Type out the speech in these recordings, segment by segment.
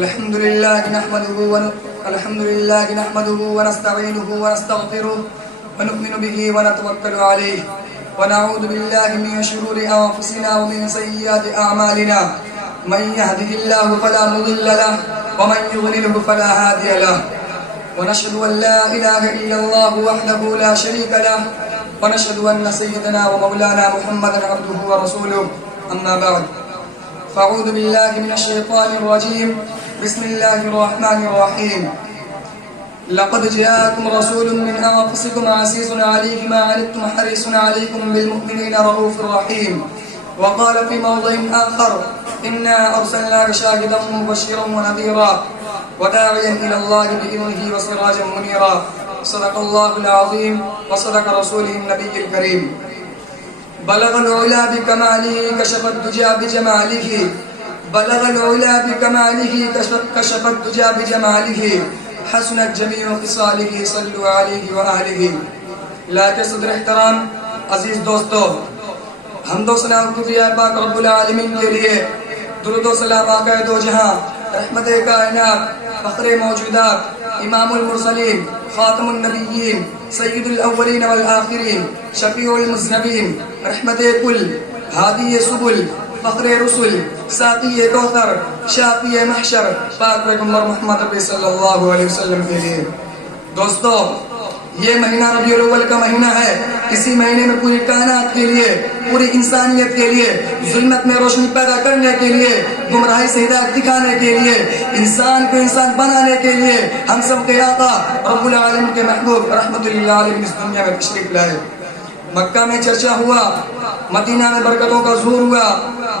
الحمد لله نحمده ونستعينه ونستغفره ونؤمن به ونتوكل عليه ونعوذ بالله من شرور أنفسنا ومن سيئات أعمالنا من يهده الله فلا مضل له ومن يضلله فلا هادي له ونشهد أن لا إله إلا الله وحده لا شريك له ونشهد أن سيدنا ومولانا محمدا عبده ورسوله أما بعد فأعوذ بالله من الشيطان الرجيم بسم الله الرحمن الرحيم لقد جاءكم رسول من أنفسكم عزيز عليه ما عنتم حريص عليكم بالمؤمنين رؤوف رحيم وقال في موضع آخر إنا أرسلناك شاهدا مبشرا ونذيرا وداعيا إلى الله بإذنه وسراجا منيرا صدق الله العظيم وصدق رسوله النبي الكريم بلغ العلا بكماله كشف الدجى بجماله بلغ العلا بكماله كشف الدجى بجماله حسنت جميع خصاله صلوا عليه وآلہ لاکے صدر احترام عزیز دوستو، حمد و ثنا کفیہ پاک رب العالمین کے لیے، درود و سلام آقا دو جہاں، رحمت کائنات، فخر موجودات، امام المرسلین، خاتم النبیین، سید الاولین والآخرین، شفیع المذنبین، رحمت کل، ہادی سبل، فخر رسول، ساقی کوثر، شافی محشر، پاک پیغمبر محمد صلی اللہ علیہ وسلم کے لیے۔ دوستو، یہ مہینہ ربیع الاول کا مہینہ ہے۔ اسی مہینے میں پوری کائنات کے لیے، پوری انسانیت کے لیے، ظلمت میں روشنی پیدا کرنے کے لیے، گمراہی سے ہدایت دکھانے کے لیے، انسان کو انسان بنانے کے لیے ہم سب کے آقا رب العالمین کے محبوب رحمت اللہ علیہ اس دنیا میں تشریف لائے۔ مکہ میں چرچا ہوا، مدینہ میں برکتوں کا ظہور ہوا،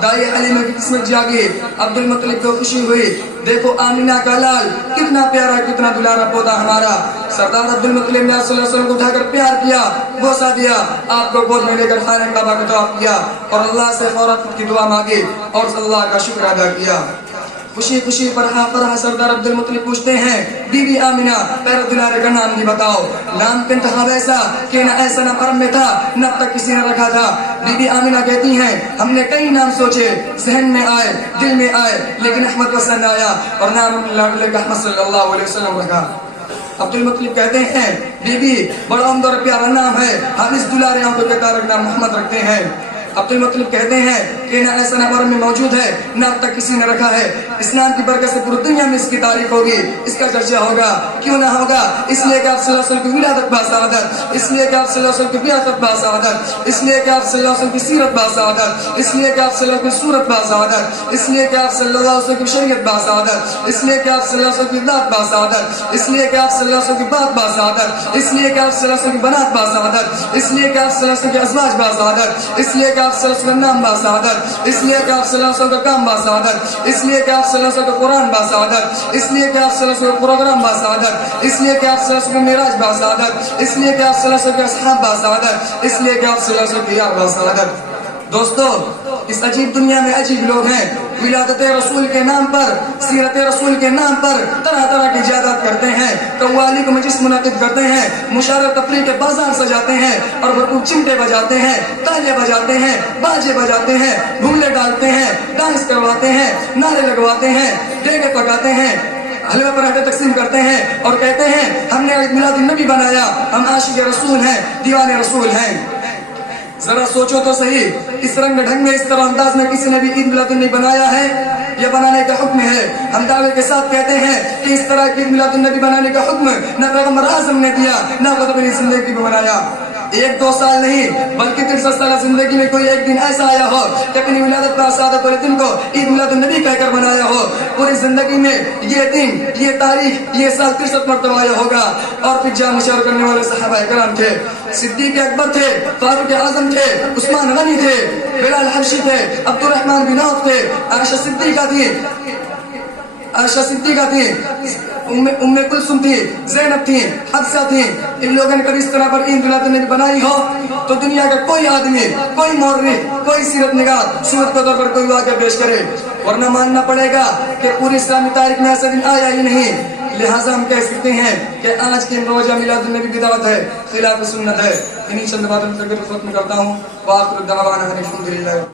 دائی حلیمہ کی قسمت جاگی، عبد المطلب کو خوشی ہوئی، دیکھو آمینہ کا لال کتنا پیارا، کتنا دلارا پودا ہمارا۔ سردار عبد المطلب نے صلی اللہ علیہ وسلم کو اٹھا کر پیار کیا، بوسہ دیا، آپ کو گود میں لے کر خانہ کعبہ کا طواف کیا اور اللہ سے فوراً کی دعا مانگی اور اللہ کا شکر ادا کیا۔ خوشی خوشی فرحہ فرحہ سردار عبد المطلب پوچھتے ہیں، بی بی آمینہ پیرا دلارے کا نام بھی بتاؤ۔ نام کا انتخاب ایسا کہ نہ ایسا نہ عرب میں تھا نہ تک کسی نے رکھا تھا۔ بی بی آمینہ کہتی ہیں، ہم نے کئی نام سوچے، ذہن میں آئے، دل میں آئے، لیکن احمد پسند آیا اور نام اللہ احمد صلی اللہ علیہ وسلم رکھا۔ عبد المطلب کہتے ہیں، بی بی بڑا عمدہ اور پیارا نام ہے، ہم اس دلارے آنکھوں کے تارک نام محمد رکھتے ہیں۔ عبد المطلب کہتے ہیں کہ نہ ایسا نہ عرب میں موجود ہے نہ اب تک کسی نے رکھا ہے، اسلام کی برکت سے پوری دنیا میں اس کی تعریف ہوگی، اس کا چرچا ہوگا، کیوں نہ ہوگا؟ اس لیے کہ آپ صلی اللہ علیہ وسلم کی ولادت باسعادت، اس لیے کہ آپ صلی اللہ علیہ وسلم کی بیعت باسعادت، اس لیے کہ آپ صلی اللہ علیہ وسلم کی سیرت باسعادت، اس لیے کہ آپ صلی اللہ علیہ وسلم کی صورت باسعادت، اس لیے کہ آپ صلی اللہ علیہ وسلم کی شریعت باسعادت، اس لیے کہ آپ صلی اللہ علیہ وسلم کی ذات باسعادت، اس لیے کہ آپ صلی اللہ علیہ وسلم کی بات باسعادت، اس لیے کہ آپ صلی اللہ علیہ وسلم کی بنات باسعادت، اس لیے کہ آپ صلی اللہ علیہ وسلم کے ازواج باسعادت، اس لیے کہ آپ صلی اللہ علیہ وسلم نام باسعادت، اس لیے کہ آپ صلی اللہ علیہ وسلم کا کام باسعادت، اس لیے کہ آپ صلی اللہ علیہ وسلم کا قرآن باسعادت، اس لیے کہ آپ صلی اللہ علیہ وسلم کا پروگرام باسعادت، اس لیے کہ آپ صلی اللہ علیہ وسلم کا معراج باسعادت، اس لیے کہ آپ صلی اللہ علیہ وسلم کے اصحاب باسعادت، اس لیے کہ آپ صلی اللہ علیہ وسلم کے یار باسعادت۔ دوستو، اس عجیب دنیا میں عجیب لوگ ہیں، ولادت رسول کے نام پر، سیرت رسول کے نام پر طرح طرح کی جائیداد کرتے ہیں، قوالی کو مجلس منعقد کرتے ہیں، مشاعرہ تفریح کے بازار سجاتے ہیں اور بھرپور چمٹے بجاتے ہیں، تالے بجاتے ہیں، باجے بجاتے ہیں، بھنگلے ڈالتے ہیں، ڈانس کرواتے ہیں، نعرے لگواتے ہیں، دیگے پکاتے ہیں، حلوے پراٹھے تقسیم کرتے ہیں اور کہتے ہیں ہم نے عید میلاد النبی بنایا، ہم عاشق رسول ہیں، دیوانے رسول ہیں۔ ذرا سوچو تو صحیح، اس رنگ ڈھنگ میں، اس طرح انداز میں کسی نے بھی عید میلاد النبی بنایا ہے؟ یہ بنانے کا حکم ہے۔ ہم دعوے کے ساتھ کہتے ہیں کہ اس طرح کی عید میلاد النبی بنانے کا حکم نہ پیغمبر اعظم نے دیا نہ خود اپنی زندگی میں بنایا۔ ایک دو سال نہیں بلکہ 63 سالہ زندگی میں کوئی ایک دن ایسا آیا ہو کہ اپنی ولادت پر سعادت والے دن کو عید میلاد النبی کہہ کر بنایا ہو۔ پوری زندگی میں یہ دن، یہ تاریخ، یہ سال 63 مرتبہ آیا ہوگا۔ اور پھر جان نشار کرنے والے صحابہ کرام تھے، صدیق اکبر تھے، فاروق اعظم تھے، عثمان غنی تھے، بلال حبشی تھے، عبد الرحمن بن عوف تھے، عائشہ صدیقہ تھی، ام کلثوم تھی، زینب تھی، حفصہ تھی۔ ان لوگوں نے کبھی اس طرح پر عید میلاد النبی بنائی ہو تو دنیا کا کوئی آدمی، کوئی مورخ، کوئی سیرت نگار صورت کے طور پر کوئی واقعہ پیش کرے، ورنہ ماننا پڑے گا کہ پوری اسلامی تاریخ میں ایسا دن آیا ہی نہیں۔ لہٰذا ہم کہہ سکتے ہیں کہ آج کے روزہ میلاد النبی بدعت ہے، خلاف سنت ہے۔ انہی چند باتوں میں ختم کرتا ہوں۔ وآخر دعوانا الحمدللہ۔